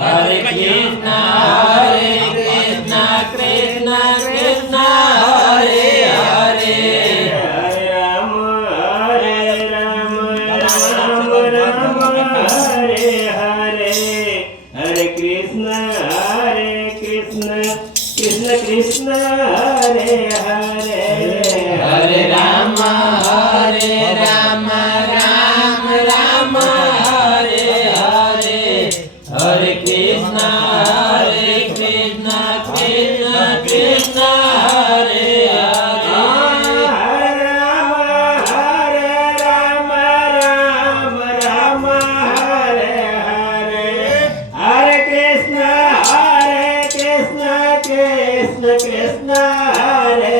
Hare Krishna, Krishna Krishna, Hare Hare. Hare Rama, Rama Rama, Hare Hare. Hare Krishna, Krishna Krishna, Hare Hare. Hare Rama, Rama Rama, Hare Hare. Hare Krishna, Krishna Krishna, Hare Hare. Hare Rama, Rama Hare Hare. Hare Krishna, Krishna Krishna, Hare